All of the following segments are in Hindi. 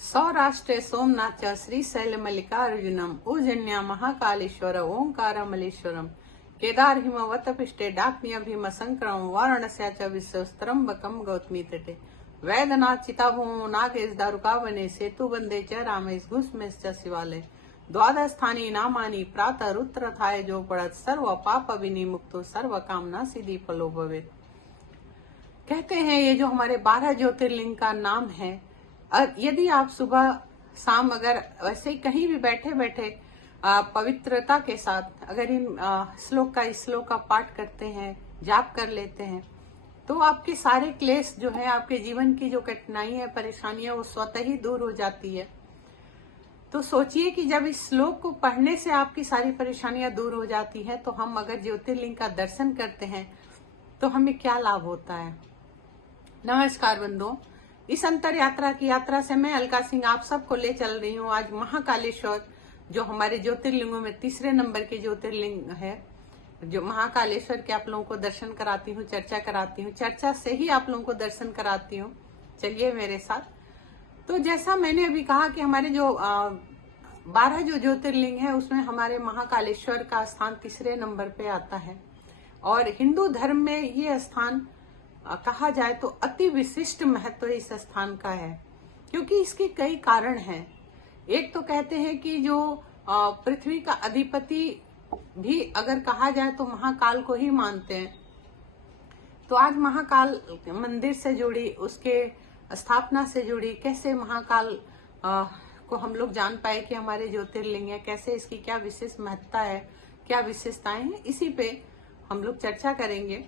सौराष्ट्रे सोमनाथ श्रीशैलमल्लिकार्जुनम उज्जन्या महाकालेश्वर ओंकारमलेश्वरम केदार हिमवतपिष्टे डाक्न्यभीम संक्रम वाराणस्या च विश्वस्त्रंबकम गौतमी तटे वैद्यनाथ चिताभूमो नागेश दारुकावने सेतु बंदे च रामेश घुस्मेश्च शिवालय द्वादस्थानी नामानि प्रातः रुद्रथाय जो पड़त सर्व पाप विनिमुक्तो सर्व कामना सिद्धि फलो भवेत्। कहते हैं ये जो हमारे 12 ज्योतिर्लिंग का नाम है, और यदि आप सुबह शाम अगर वैसे ही कहीं भी बैठे बैठे पवित्रता के साथ अगर इन श्लोक का पाठ करते हैं, जाप कर लेते हैं, तो आपके सारे क्लेश जो है, आपके जीवन की जो कठिनाई है, परेशानियां, वो स्वतः ही दूर हो जाती है। तो सोचिए कि जब इस श्लोक को पढ़ने से आपकी सारी परेशानियां दूर हो जाती है, तो हम अगर ज्योतिर्लिंग का दर्शन करते हैं तो हमें क्या लाभ होता है। नमस्कार बंधुओं, इस अंतर यात्रा की यात्रा से मैं अलका सिंह आप सबको ले चल रही हूँ। आज महाकालेश्वर जो हमारे ज्योतिर्लिंगों में तीसरे नंबर के ज्योतिर्लिंग है, जो महाकालेश्वर के आप लोगों को दर्शन कराती हूँ, चर्चा कराती हूँ, चर्चा से ही आप लोगों को दर्शन कराती हूँ। चलिए मेरे साथ। तो जैसा मैंने अभी कहा कि हमारे जो 12 जो ज्योतिर्लिंग है, उसमें हमारे महाकालेश्वर का स्थान तीसरे नंबर पे आता है। और हिंदू धर्म में ये स्थान कहा जाए तो अति विशिष्ट महत्व इस स्थान का है, क्योंकि इसके कई कारण हैं। एक तो कहते हैं कि जो पृथ्वी का अधिपति भी अगर कहा जाए तो महाकाल को ही मानते हैं। तो आज महाकाल मंदिर से जुड़ी, उसके स्थापना से जुड़ी, कैसे महाकाल को हम लोग जान पाए कि हमारे ज्योतिर्लिंग है, कैसे इसकी क्या विशेष महत्ता है, क्या विशेषताएं हैं, इसी पे हम लोग चर्चा करेंगे।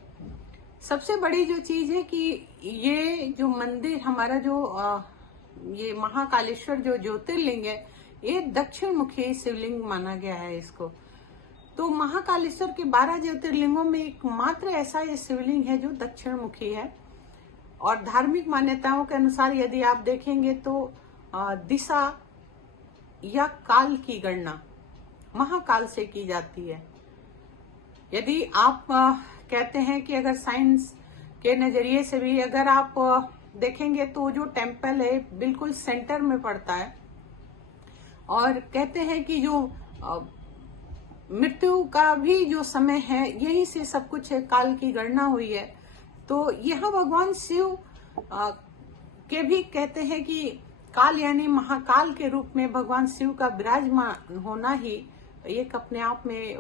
सबसे बड़ी जो चीज है कि ये जो मंदिर हमारा जो ये महाकालेश्वर जो ज्योतिर्लिंग है, ये दक्षिण मुखी शिवलिंग माना गया है इसको। तो महाकालेश्वर के 12 ज्योतिर्लिंगों में एकमात्र ऐसा ये शिवलिंग है जो दक्षिण मुखी है। और धार्मिक मान्यताओं के अनुसार यदि आप देखेंगे तो दिशा या काल की गणना महाकाल से की जाती है। यदि आप कहते हैं कि अगर साइंस के नजरिए से भी अगर आप देखेंगे तो जो टेम्पल है बिल्कुल सेंटर में पड़ता है, और कहते हैं कि जो मृत्यु का भी जो समय है, यहीं से सब कुछ काल की गणना हुई है। तो यहाँ भगवान शिव के भी कहते हैं कि काल यानी महाकाल के रूप में भगवान शिव का विराजमान होना ही एक अपने आप में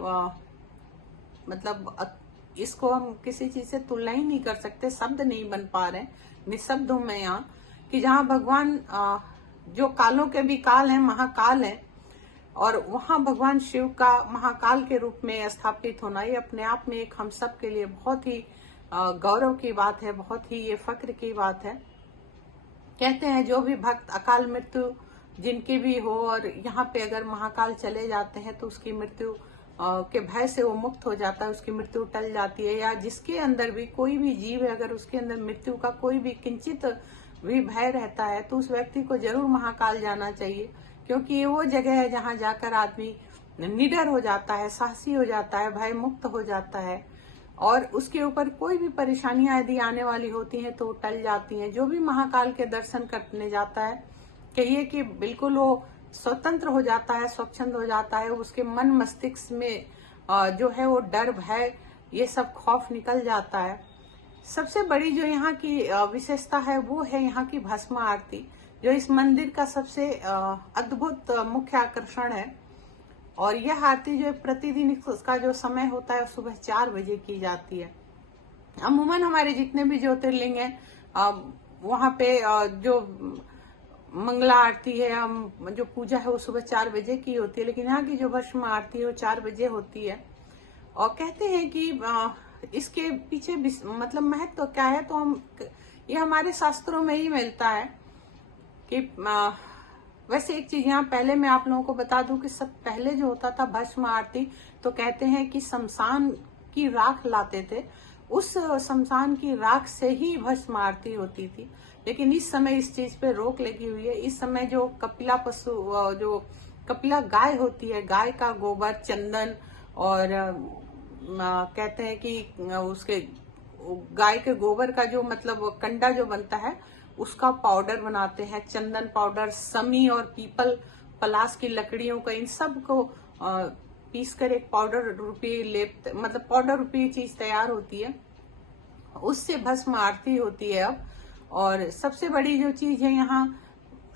मतलब इसको हम किसी चीज से तुलना ही नहीं कर सकते, शब्द नहीं बन पा रहे, निशब्द हूं मैं यहाँ, कि जहाँ भगवान जो कालों के भी काल है, महाकाल है, और वहां भगवान शिव का महाकाल के रूप में स्थापित होना, ये अपने आप में एक हम सब के लिए बहुत ही गौरव की बात है, बहुत ही ये फक्र की बात है। कहते हैं जो भी भक्त अकाल मृत्यु जिनकी भी हो और यहाँ पे अगर महाकाल चले जाते हैं तो उसकी मृत्यु के भय से वो मुक्त हो जाता है, उसकी मृत्यु टल जाती है। या जिसके अंदर भी कोई भी जीव है, अगर उसके अंदर मृत्यु का कोई भी किंचित भी भय रहता है तो उस व्यक्ति को जरूर महाकाल जाना चाहिए, क्योंकि ये वो जगह है जहाँ जाकर आदमी निडर हो जाता है, साहसी हो जाता है, भय मुक्त हो जाता है, और उसके ऊपर कोई भी परेशानियां यदि आने वाली होती हैं तो टल जाती हैं। जो भी महाकाल के दर्शन करने जाता है, कहिए कि बिल्कुल वो स्वतंत्र हो जाता है, स्वच्छंद हो जाता है, उसके मन मस्तिष्क में जो है वो डर, भय, ये सब खौफ निकल जाता है। सबसे बड़ी जो यहाँ की विशेषता है वो है यहाँ की भस्म आरती, जो इस मंदिर का सबसे अद्भुत मुख्य आकर्षण है। और यह आरती जो प्रतिदिन इसका जो समय होता है सुबह 4 बजे की जाती है। अमूमन हमारे जितने भी ज्योतिर्लिंग हैं वहाँ पे जो मंगला आरती है, जो पूजा है, वो सुबह 4 बजे की होती है, लेकिन यहाँ की जो भस्म आरती है वो 4 बजे होती है। और कहते हैं कि इसके पीछे मतलब महत्व क्या है, तो हम ये हमारे शास्त्रों में ही मिलता है कि वैसे एक चीज यहाँ पहले मैं आप लोगों को बता दूं कि सब पहले जो होता था भस्म आरती, तो कहते हैं कि शमशान की राख लाते थे, उस शमशान की राख से ही भस्म आरती होती थी। लेकिन इस समय इस चीज पे रोक लगी हुई है। इस समय जो कपिला पशु, जो कपिला गाय होती है, गाय का गोबर, चंदन, और कहते हैं कि उसके गाय के गोबर का जो मतलब कंडा जो बनता है, उसका पाउडर बनाते हैं। चंदन पाउडर, समी और पीपल पलास की लकड़ियों का, इन सब को पीस कर एक पाउडर रूपी लेप, मतलब पाउडर रूपी चीज तैयार होती है। उससे भस्म आरती होती है अब। और सबसे बड़ी जो चीज है यहाँ,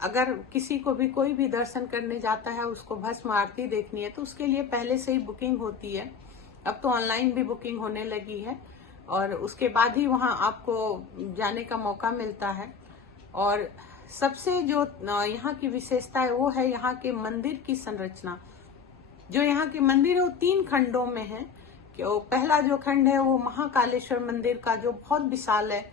अगर किसी को भी कोई भी दर्शन करने जाता है, उसको भस्म आरती देखनी है, तो उसके लिए पहले से ही बुकिंग होती है। अब तो ऑनलाइन भी बुकिंग होने लगी है, और उसके बाद ही वहां आपको जाने का मौका मिलता है। और सबसे जो यहाँ की विशेषता है वो है यहाँ के मंदिर की संरचना। जो यहाँ के मंदिर है वो 3 खंडों में है। पहला जो खंड है वो महाकालेश्वर मंदिर का, जो बहुत विशाल है,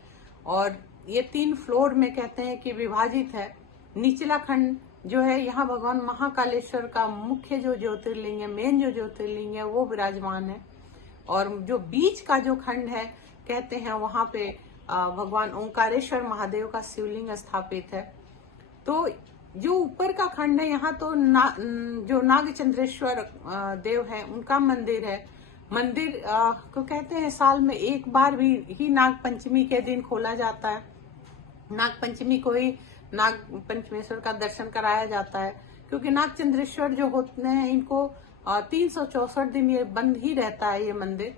और ये 3 फ्लोर में कहते हैं कि विभाजित है। निचला खंड जो है, यहाँ भगवान महाकालेश्वर का मुख्य जो ज्योतिर्लिंग है, मेन जो ज्योतिर्लिंग है, वो विराजमान है। और जो बीच का जो खंड है, कहते हैं वहां पे भगवान ओंकारेश्वर महादेव का शिवलिंग स्थापित है। तो जो ऊपर का खंड है, यहाँ तो जो नागचंद्रेश्वर देव है, उनका मंदिर है। मंदिर को कहते हैं साल में एक बार भी ही नाग पंचमी के दिन खोला जाता है। नाग पंचमी को ही नाग पंचमेश्वर का दर्शन कराया जाता है, क्योंकि नागचंद्रेश्वर जो होते हैं, इनको 364 दिन ये बंद ही रहता है ये मंदिर,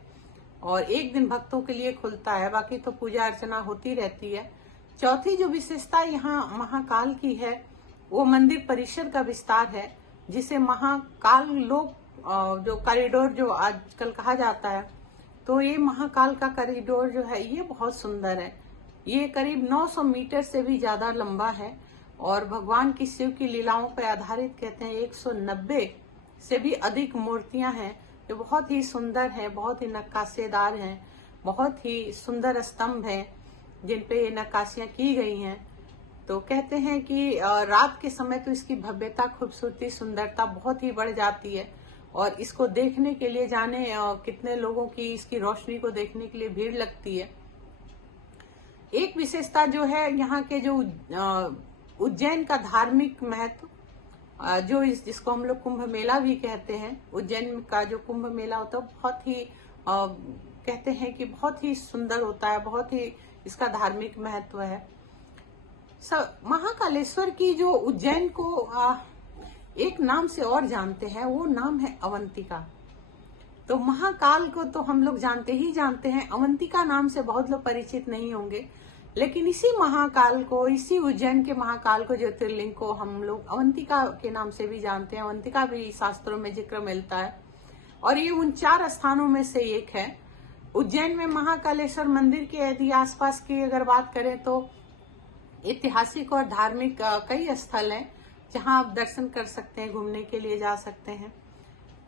और एक दिन भक्तों के लिए खुलता है, बाकी तो पूजा अर्चना होती रहती है। चौथी जो विशेषता यहाँ महाकाल की है, वो मंदिर परिसर का विस्तार है, जिसे महाकाल लोक जो कॉरिडोर जो आजकल कहा जाता है। तो ये महाकाल का कॉरिडोर जो है, ये बहुत सुंदर है। ये करीब 900 मीटर से भी ज्यादा लंबा है, और भगवान की शिव की लीलाओं पर आधारित कहते हैं 190 से भी अधिक मूर्तियां हैं, जो बहुत ही सुंदर हैं, बहुत ही नक्काशीदार हैं। बहुत ही सुंदर स्तंभ हैं जिन पे ये नक्काशियां की गई हैं। तो कहते हैं कि रात के समय तो इसकी भव्यता, खूबसूरती, सुंदरता बहुत ही बढ़ जाती है, और इसको देखने के लिए जाने कितने लोगों की इसकी रोशनी को देखने के लिए भीड़ लगती है। एक विशेषता जो है यहाँ के, जो उज्जैन का धार्मिक महत्व, जो जिसको हम लोग कुंभ मेला भी कहते हैं, उज्जैन का जो कुंभ मेला होता है, बहुत ही कहते हैं कि बहुत ही सुंदर होता है, बहुत ही इसका धार्मिक महत्व है। महाकालेश्वर की जो उज्जैन को एक नाम से और जानते हैं, वो नाम है अवंतिका। तो महाकाल को तो हम लोग जानते ही जानते हैं, अवंतिका नाम से बहुत लोग परिचित नहीं होंगे, लेकिन इसी महाकाल को, इसी उज्जैन के महाकाल को, ज्योतिर्लिंग को हम लोग अवंतिका के नाम से भी जानते हैं। अवंतिका भी शास्त्रों में जिक्र मिलता है, और ये उन 4 स्थानों में से एक है। उज्जैन में महाकालेश्वर मंदिर के यदि आसपास की अगर बात करें, तो ऐतिहासिक और धार्मिक कई स्थल हैं जहां आप दर्शन कर सकते हैं, घूमने के लिए जा सकते हैं,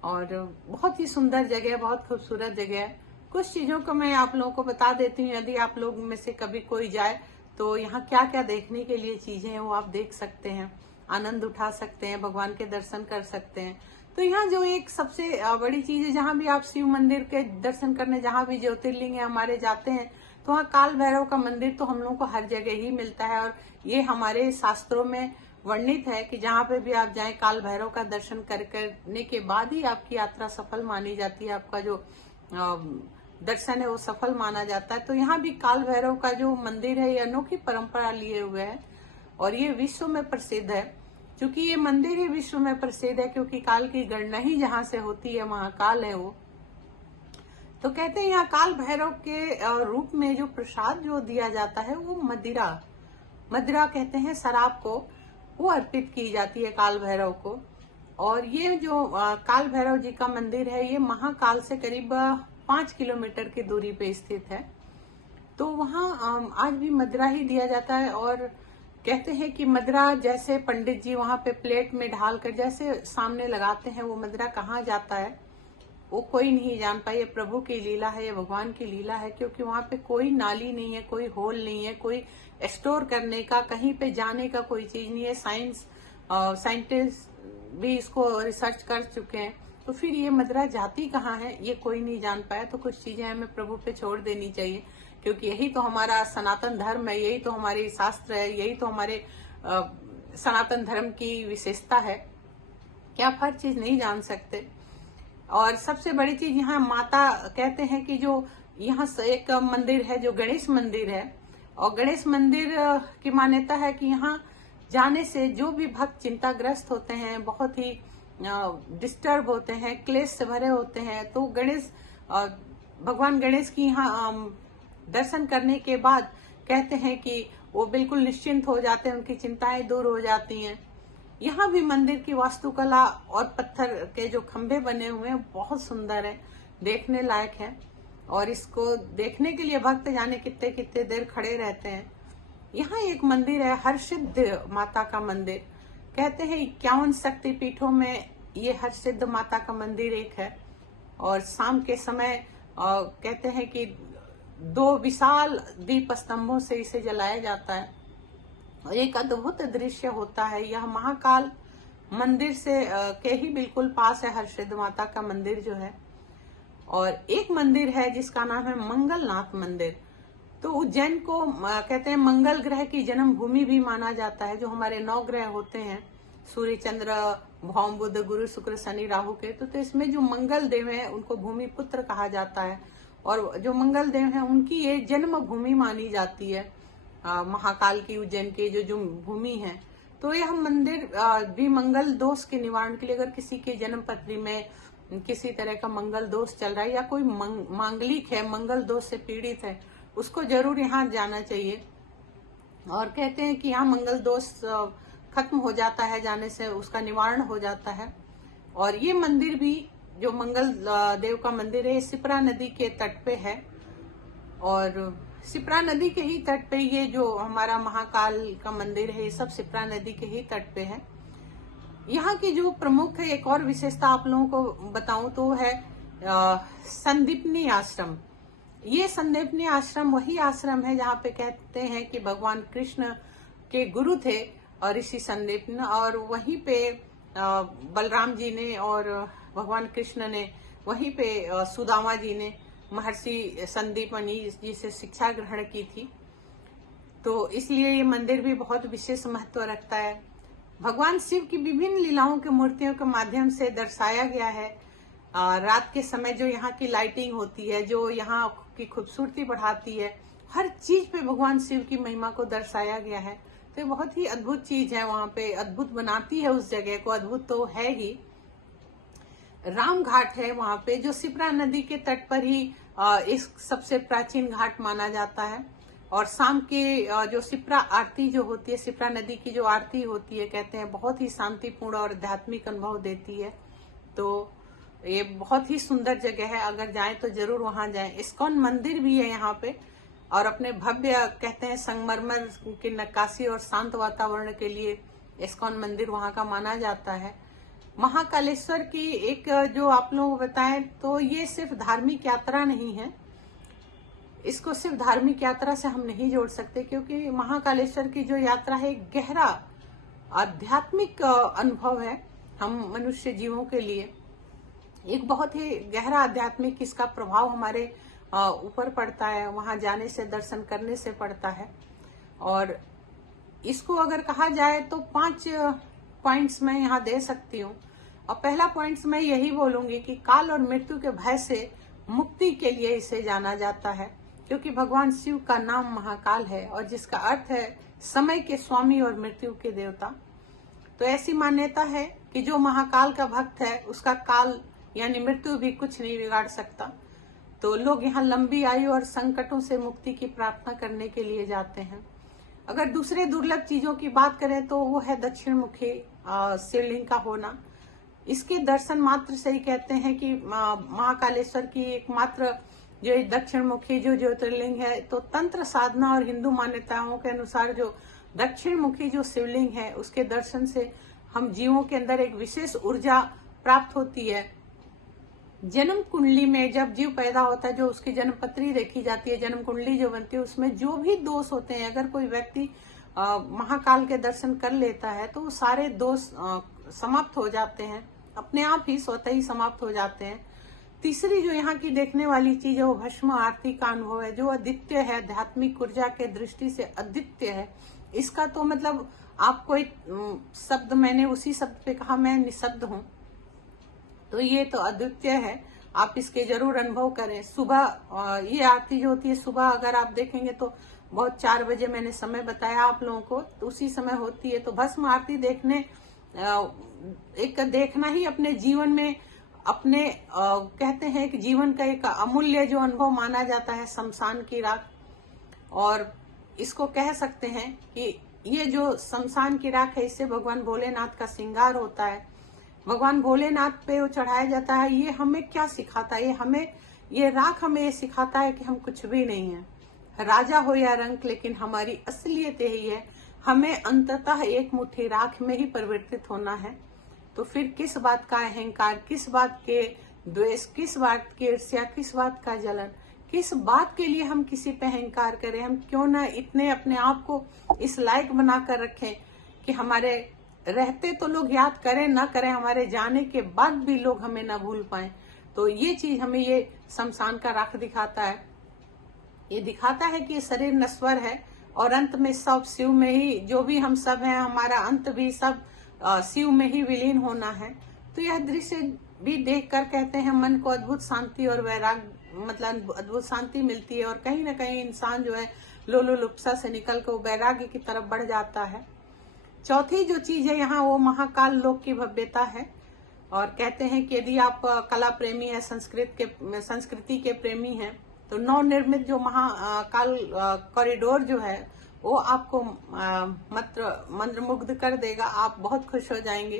और बहुत ही सुंदर जगह, बहुत खूबसूरत जगह है। कुछ चीजों को मैं आप लोगों को बता देती हूँ, यदि आप लोग में से कभी कोई जाए तो यहाँ क्या क्या देखने के लिए चीजें हैं वो आप देख सकते हैं, आनंद उठा सकते हैं, भगवान के दर्शन कर सकते हैं। तो यहाँ जो एक सबसे बड़ी चीज है, जहाँ भी आप शिव मंदिर के दर्शन करने, जहाँ भी ज्योतिर्लिंग है हमारे जाते हैं, तो वहाँ काल भैरव का मंदिर तो हम लोगों को हर जगह ही मिलता है, और ये हमारे शास्त्रों में वर्णित है कि जहाँ पे भी आप जाएं, काल भैरव का दर्शन करने के बाद ही आपकी यात्रा सफल मानी जाती है, आपका जो दर्शन है वो सफल माना जाता है। तो यहाँ भी काल भैरव का जो मंदिर है, ये अनोखी परंपरा लिए हुए है, और ये विश्व में प्रसिद्ध है। क्योंकि ये मंदिर ही विश्व में प्रसिद्ध है, क्योंकि काल की गणना ही जहाँ से होती है, महाकाल है वो। तो कहते हैं यहाँ काल भैरव के रूप में जो प्रसाद जो दिया जाता है, वो मदिरा कहते हैं शराब को, वो अर्पित की जाती है काल भैरव को। और ये जो काल भैरव जी का मंदिर है, ये महाकाल से करीब 5 किलोमीटर की दूरी पे स्थित है। तो वहाँ आज भी मदिरा ही दिया जाता है, और कहते हैं कि मदिरा जैसे पंडित जी वहाँ पे प्लेट में ढालकर जैसे सामने लगाते हैं, वो मदिरा कहाँ जाता है वो कोई नहीं जान पाए। ये प्रभु की लीला है, ये भगवान की लीला है, क्योंकि वहाँ पे कोई नाली नहीं है, कोई होल नहीं है, कोई स्टोर करने का, कहीं पे जाने का कोई चीज नहीं है। साइंटिस्ट भी इसको रिसर्च कर चुके हैं। तो फिर ये मदिरा जाती कहाँ है, ये कोई नहीं जान पाया। तो कुछ चीजें हमें प्रभु पे छोड़ देनी चाहिए, क्योंकि यही तो हमारा सनातन धर्म है, यही तो हमारे शास्त्र है, यही तो हमारे सनातन धर्म की विशेषता है कि आप हर चीज नहीं जान सकते। और सबसे बड़ी चीज यहाँ माता कहते हैं कि जो यहाँ एक मंदिर है, जो गणेश मंदिर है, और गणेश मंदिर की मान्यता है कि यहाँ जाने से जो भी भक्त चिंताग्रस्त होते हैं, बहुत ही डिस्टर्ब होते हैं, क्लेश से भरे होते हैं, तो भगवान गणेश की यहाँ दर्शन करने के बाद कहते हैं कि वो बिल्कुल निश्चिंत हो जाते हैं, उनकी चिंताएं दूर हो जाती हैं। यहाँ भी मंदिर की वास्तुकला और पत्थर के जो खंभे बने हुए हैं बहुत सुंदर है, देखने लायक है। और इसको देखने के लिए भक्त जाने कितने कितने देर खड़े रहते हैं। यहाँ एक मंदिर है, हरसिद्ध माता का मंदिर। कहते हैं 51 शक्ति पीठों में ये हरसिद्ध माता का मंदिर एक है। और शाम के समय कहते हैं कि 2 विशाल दीप स्तंभों से इसे जलाया जाता है और एक अद्भुत दृश्य होता है। यह महाकाल मंदिर से के ही बिल्कुल पास है हरसिद्ध माता का मंदिर जो है। और एक मंदिर है जिसका नाम है मंगलनाथ मंदिर। तो उज्जैन को कहते हैं मंगल ग्रह की जन्म भूमि भी माना जाता है। जो हमारे 9 ग्रह होते हैं, सूर्य, चंद्र, भौम, बुध, गुरु, शुक्र, शनि, राहु, केतु, तो इसमें जो मंगल देव है उनको भूमि पुत्र कहा जाता है। और जो मंगल देव है उनकी ये जन्म भूमि मानी जाती है, महाकाल की उज्जैन की जो भूमि है। तो यह मंदिर भी मंगल दोष के निवारण के लिए, अगर किसी के जन्म पत्री में किसी तरह का मंगल दोष चल रहा है या कोई मांगलिक है, मंगल दोष से पीड़ित है, उसको जरूर यहाँ जाना चाहिए। और कहते हैं कि यहाँ मंगल दोष खत्म हो जाता है, जाने से उसका निवारण हो जाता है। और ये मंदिर भी जो मंगल देव का मंदिर है, सिप्रा नदी के तट पे है। और सिप्रा नदी के ही तट पे ये जो हमारा महाकाल का मंदिर है, ये सब सिप्रा नदी के ही तट पे है। यहाँ की जो प्रमुख एक और विशेषता आप लोगों को बताऊं तो है संदीपनी आश्रम। ये संदीपनी आश्रम वही आश्रम है जहाँ पे कहते हैं कि भगवान कृष्ण के गुरु थे और ऋषि संदीपन, और वहीं पे बलराम जी ने और भगवान कृष्ण ने, वहीं पे सुदामा जी ने महर्षि संदीपनी जी से शिक्षा ग्रहण की थी। तो इसलिए ये मंदिर भी बहुत विशेष महत्व रखता है। भगवान शिव की विभिन्न लीलाओं के मूर्तियों के माध्यम से दर्शाया गया है। रात के समय जो यहाँ की लाइटिंग होती है, जो यहाँ की खूबसूरती बढ़ाती है, हर चीज पे भगवान शिव की महिमा को दर्शाया गया है। तो ये बहुत ही अद्भुत चीज है, वहाँ पे अद्भुत बनाती है उस जगह को। अद्भुत तो है ही। राम घाट है वहाँ पे, जो सिप्रा नदी के तट पर ही इस सबसे प्राचीन घाट माना जाता है। और शाम के जो सिप्रा आरती जो होती है, सिप्रा नदी की जो आरती होती है, कहते हैं बहुत ही शांतिपूर्ण और आध्यात्मिक अनुभव देती है। तो ये बहुत ही सुंदर जगह है, अगर जाएं तो जरूर वहां जाएं। इस्कॉन मंदिर भी है यहाँ पे, और अपने भव्य कहते हैं संगमरमर की नक्काशी और शांत वातावरण के लिए इस्कॉन मंदिर वहां का माना जाता है। महाकालेश्वर की एक जो आप लोगों को बताएं तो ये सिर्फ धार्मिक यात्रा नहीं है, इसको सिर्फ धार्मिक यात्रा से हम नहीं जोड़ सकते, क्योंकि महाकालेश्वर की जो यात्रा है एक गहरा आध्यात्मिक अनुभव है हम मनुष्य जीवों के लिए। एक बहुत ही गहरा आध्यात्मिक इसका प्रभाव हमारे ऊपर पड़ता है, वहां जाने से, दर्शन करने से पड़ता है। और इसको अगर कहा जाए तो 5 पॉइंट्स मैं यहाँ दे सकती हूँ। और पहला पॉइंट्स मैं यही बोलूंगी कि काल और मृत्यु के भय से मुक्ति के लिए इसे जाना जाता है, क्योंकि भगवान शिव का नाम महाकाल है, और जिसका अर्थ है समय के स्वामी और मृत्यु के देवता। तो ऐसी मान्यता है कि जो महाकाल का भक्त है उसका काल यानी मृत्यु भी कुछ नहीं बिगाड़ सकता। तो लोग यहाँ लंबी आयु और संकटों से मुक्ति की प्रार्थना करने के लिए जाते हैं। अगर दूसरे दुर्लभ चीजों की बात करें तो वो है दक्षिण मुखी शिवलिंग का होना। इसके दर्शन मात्र से ही कहते हैं कि महाकालेश्वर की एकमात्र जो दक्षिण मुखी जो ज्योतिर्लिंग है, तो तंत्र साधना और हिंदू मान्यताओं के अनुसार जो दक्षिण मुखी जो शिवलिंग है उसके दर्शन से हम जीवों के अंदर एक विशेष ऊर्जा प्राप्त होती है। जन्म कुंडली में जब जीव पैदा होता है, जो उसकी जन्म पत्री देखी जाती है, जन्म कुंडली जो बनती है, उसमें जो भी दोष होते हैं, अगर कोई व्यक्ति महाकाल के दर्शन कर लेता है तो वो सारे दोष समाप्त हो जाते हैं, अपने आप ही स्वतः ही समाप्त हो जाते हैं। तीसरी जो यहाँ की देखने वाली चीज है वो भस्म आरती का अनुभव है, जो अद्वितीय है, आध्यात्मिक ऊर्जा के दृष्टि से अद्वितीय है। इसका तो मतलब आपको एक शब्द, मैंने उसी शब्द पे कहा, मैं निशब्द हूँ, तो ये तो अद्वितीय है, आप इसके जरूर अनुभव करें। सुबह ये आरती जो होती है, सुबह अगर आप देखेंगे तो बहुत 4 बजे मैंने समय बताया आप लोगों को, तो उसी समय होती है। तो भस्म आरती देखने एक देखना ही अपने जीवन में अपने कहते हैं कि जीवन का एक अमूल्य जो अनुभव माना जाता है शमशान की राख। और इसको कह सकते हैं कि ये जो शमशान की राख है, इससे भगवान भोलेनाथ का श्रृंगार होता है। भगवान भोलेनाथ पे वो चढ़ाया जाता है। ये हमें क्या सिखाता है? ये राख हमें ये सिखाता है कि हम कुछ भी नहीं है, राजा हो या रंक, लेकिन हमारी असलियत यही है, हमें अंततः एक मुट्ठी राख में ही परिवर्तित होना है। तो फिर किस बात का अहंकार, किस बात के द्वेष, किस बात की ईर्ष्या, किस बात का जलन, किस बात के लिए हम किसी पे अहंकार करें? हम क्यों ना इतने अपने आप को इस लायक बना कर रखें कि हमारे रहते तो लोग याद करें ना करें, हमारे जाने के बाद भी लोग हमें ना भूल पाए। तो ये चीज हमें ये शमशान का राख दिखाता है। ये दिखाता है कि ये शरीर नश्वर है और अंत में सब शिव में ही, जो भी हम सब हैं, हमारा अंत भी सब शिव में ही विलीन होना है। तो यह दृश्य भी देखकर कहते हैं मन को अद्भुत शांति और वैराग्य, मतलब अद्भुत शांति मिलती है। और कहीं ना कहीं इंसान जो है लोलुप्सा से निकल कर वैराग्य की तरफ बढ़ जाता है। चौथी जो चीज है यहाँ, वो महाकाल लोक की भव्यता है। और कहते हैं कि यदि आप कला प्रेमी है, संस्कृति के प्रेमी हैं, तो नवनिर्मित जो महाकाल कॉरिडोर जो है वो आपको मंत्रमुग्ध कर देगा। आप बहुत खुश हो जाएंगे,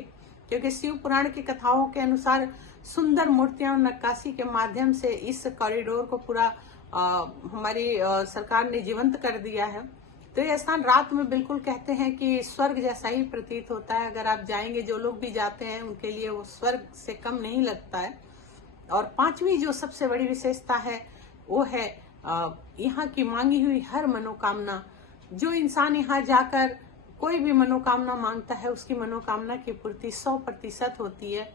क्योंकि शिव पुराण की कथाओं के अनुसार सुंदर मूर्तियां और नक्काशी के माध्यम से इस कॉरिडोर को पूरा हमारी सरकार ने जीवंत कर दिया है। तो ये स्थान रात में बिल्कुल कहते हैं कि स्वर्ग जैसा ही प्रतीत होता है। अगर आप जाएंगे, जो लोग भी जाते हैं उनके लिए वो स्वर्ग से कम नहीं लगता है। और पांचवी जो सबसे बड़ी विशेषता है वो है यहाँ की मांगी हुई हर मनोकामना। जो इंसान यहाँ जाकर कोई भी मनोकामना मांगता है, उसकी मनोकामना की पूर्ति 100% होती है।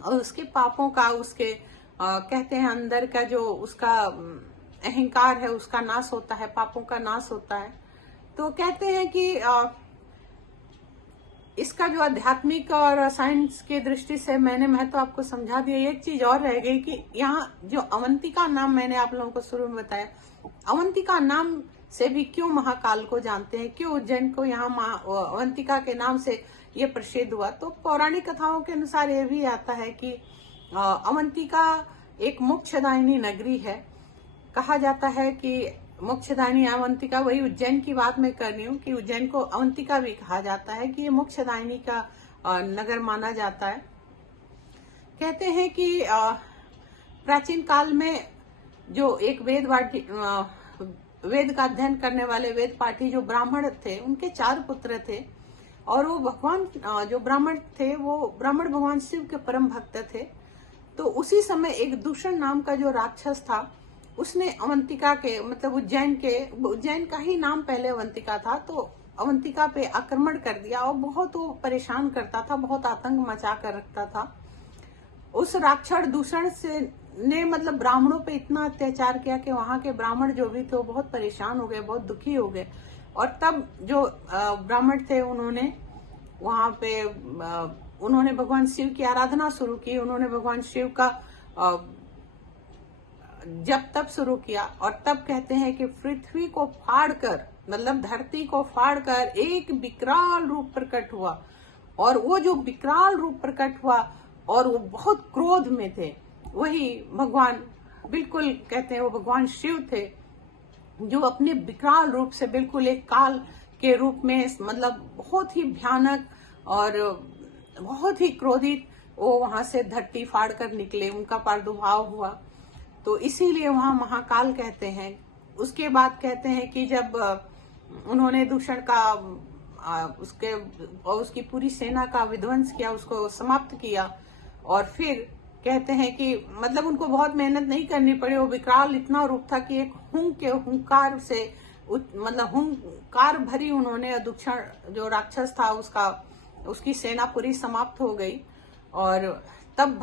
और उसके पापों का, उसके कहते हैं अंदर का जो उसका अहंकार है, उसका नाश होता है, पापों का नाश होता है। तो कहते हैं कि इसका जो आध्यात्मिक और साइंस की दृष्टि से मैंने महत्व आपको समझा दिया। एक चीज और रह गई कि यहाँ जो अवंतिका नाम मैंने आप लोगों को शुरू में बताया, अवंतिका नाम से भी क्यों महाकाल को जानते हैं, क्यों उज्जैन को यहाँ अवंतिका के नाम से ये प्रसिद्ध हुआ? तो पौराणिक कथाओं के अनुसार ये भी आता है कि अवंतिका एक मोक्षदायिनी नगरी है। कहा जाता है कि मोक्षदायिनी अवंतिका, वही उज्जैन की बात मैं कर रही हूँ कि उज्जैन को अवंतिका भी कहा जाता है, कि ये मोक्षदायिनी का नगर माना जाता है। कहते हैं कि प्राचीन काल में जो एक वेद का अध्ययन करने वाले वेद पाठी जो ब्राह्मण थे, उनके 4 पुत्र थे। और वो भगवान जो ब्राह्मण थे, वो ब्राह्मण भगवान शिव के परम भक्त थे। तो उसी समय एक दूषण नाम का जो राक्षस था, उसने अवंतिका के, मतलब उज्जैन का ही नाम पहले अवंतिका था, तो अवंतिका पे आक्रमण कर दिया और बहुत वो परेशान करता था, बहुत आतंक मचा कर रखता था। उस राक्षस दूषण से ने मतलब ब्राह्मणों पे इतना अत्याचार किया कि वहां के ब्राह्मण जो भी थे वो बहुत परेशान हो गए, बहुत दुखी हो गए। और तब जो ब्राह्मण थे, उन्होंने वहां पे उन्होंने भगवान शिव की आराधना शुरू की। उन्होंने भगवान शिव का जब तब शुरू किया। और तब कहते हैं कि पृथ्वी को फाड़कर, मतलब धरती को फाड़कर एक विकराल रूप प्रकट हुआ। और वो जो विकराल रूप प्रकट हुआ और वो बहुत क्रोध में थे, वही भगवान, बिल्कुल कहते हैं वो भगवान शिव थे, जो अपने विकराल रूप से बिल्कुल एक काल के रूप में, मतलब बहुत ही भयानक और बहुत ही क्रोधित, वो वहां से धरती फाड़ कर निकले, उनका प्रादुर्भाव हुआ। तो इसीलिए वहां महाकाल कहते हैं। उसके बाद कहते हैं कि जब उन्होंने दूषण का उसकी पूरी सेना का विध्वंस किया, उसको समाप्त किया, और फिर कहते हैं कि मतलब उनको बहुत मेहनत नहीं करनी पड़ी। वो विकराल इतना रूप था कि एक हुंकार से, मतलब हुंकार भरी उन्होंने दूषण जो राक्षस था उसकी सेना पूरी समाप्त हो गई। और तब